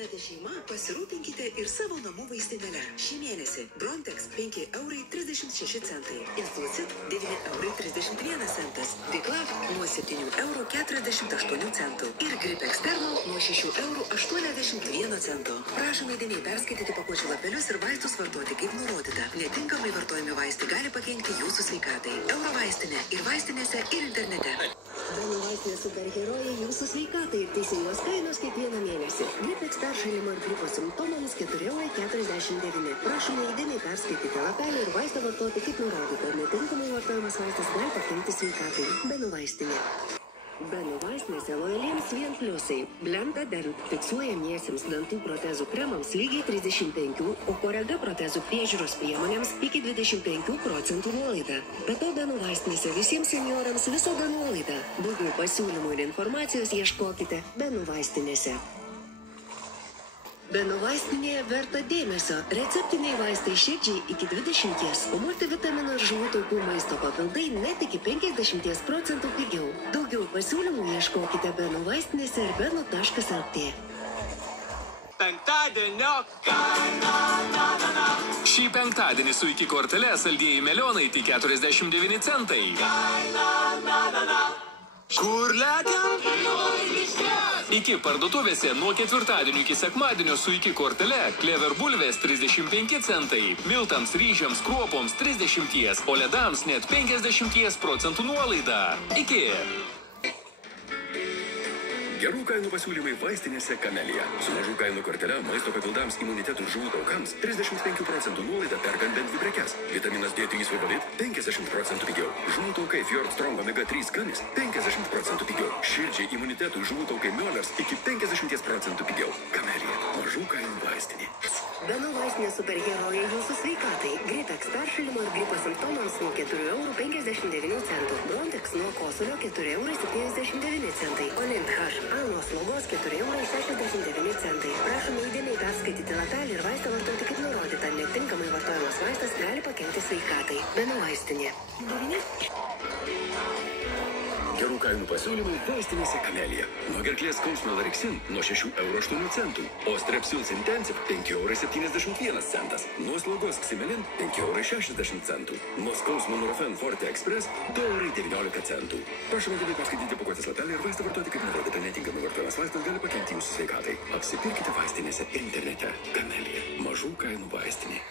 gaminate šeima, pasirūpinkite ir savo namų vaistinėle. Šį mėnesį Brontex 5,36 €, Influcit 9,31 €, Biclav nuo 7,48 € ir Grip External nuo 6,81 €. Prašome įdėmiai perskaityti pakuočių lapelius ir vaistus vartoti kaip nurodyta. Netinkamai vartojami vaistai gali pakenkti jūsų sveikatai. Eurovaistinė ir vaistinėse ir internete. Benų vaistinės superherojai jūsų sveikatai ir teisingos kainos kiekvieną mėnesį. Gripex peršalimo ir gripo simptomams 4,49 €. Prašome įdėmiai perskaityti lapelį ir vaistą vartoti kaip nurodyta. Netinkamai vartojamas vaistas gali pakenkti sveikatai. Benų vaistinė. Benų vaistinėse lojaliems vien pliusai. Blenda Dent fiksuojamiesiems dantų protezų kremams lygiai 35, o Korega protezų priežiūros priemonėms iki 25% nuolaida. Be to, Benų vaistinėse visiems seniorams visada nuolaida. Daugiau pasiūlymų ir informacijos ieškokite Benų vaistinėse. Benų vaistinėje verta dėmesio. Receptiniai vaistai širdžiai iki 20, o multivitamino ir žuvų taukų maisto papildai net iki 50% pigiau. Daugiau pasiūlymų ieškokite Benų vaistinėse ir benu.lt. Penktadienio kaina. Šį penktadienį su iki kortele saldieji melionai tik 49 centai. Kur lekiam? Iki parduotuvėse nuo ketvirtadienio iki sekmadienio su iki kortele Klever bulvės 35 centai, miltams, ryžiams, kruopoms 30, o ledams net 50% nuolaida. Iki! Gerų kainų pasiūlymai vaistinėse Kamelija. Su mažų kainų kortele maisto papildams, imunitetų ir žuvų taukams 35% nuolaida perkant bent 2 prekes. Vitaminas D3 Favorit 50% pigiau. Žuvų taukai Fjord Strong Omega 3 Skanis 50% pigiau. Širdžiai, imunitetui, žuvų taukai Miolers iki 50% pigiau. Kamelija. Mažų kainų vaistinė. Benų vaistinės superherojai jūsų sveikatai. Gripex peršalimo ir gripo simptomams nuo 4,59 €. Brontex nuo kosulio 4,79 €. Olint H. A nuo slogos 4,69 €. Prašome įdėmiai perskaityti lapelį ir vaistą vartoti kaip nurodyta. Netinkamai vartojamas vaistas gali pakenkti sveikatai. Benų vaistinė. Gerų kainų pasiūlymai vaistinėse Kamelija. Nuo gerklės skausmo Larixin nuo 6,08 €. O Strepsils Intensive 5,71 €. Nuo slogos Ximelin 5,60 €. Nuo skausmo Nurofen Forte Express 2,19 €. Prašome įdėmiai perskaityti pakuotės lapelį ir vaistą vartoti kaip nurodyta. Netinkamai vartojamas vaistas gali pakenkti jūsų sveikatai. Apsipirkite vaistinėse ir internete. Kamelija. Mažų kainų vaistinė.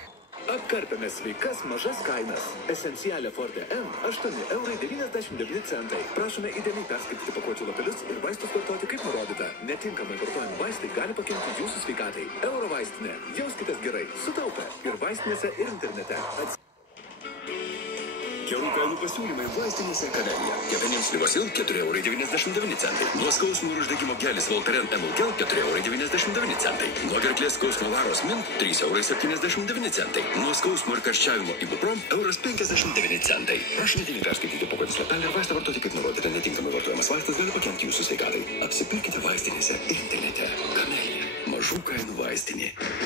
Apkarpėme sveikas mažas kainas. Esencialė Forte M 8,99 €. Prašome įdėmiai perskaityti pakuočių lapelius ir vaistus vartoti kaip nurodyta. Netinkamai vartojami vaistai gali pakenkti jūsų sveikatai. Eurovaistinė. Jauskitės gerai, sutaupę ir vaistinėse ir internete. Gerų kainų pasiūlymai vaistinėse Kamelija. Kepenėms Livasil 4,99 €. Nuo skausmų ir uždegimo gelis Voltaren Emulgel 4,99 €. Nuo gerklės skausmo Laros Mint 3,79 €. Nuo skausmo ir karščiavimo Ibuprom 1,59 €. Prašome įdėmiai perskaityti pakuotės lapelį ir vaistą vartoti kaip nurodyta. Netinkamai vartojamas vaistas gali pakenkti jūsų sveikatai. Apsipirkite vaistinėse ir internete. Kamelija. Mažų kainų vaistinė.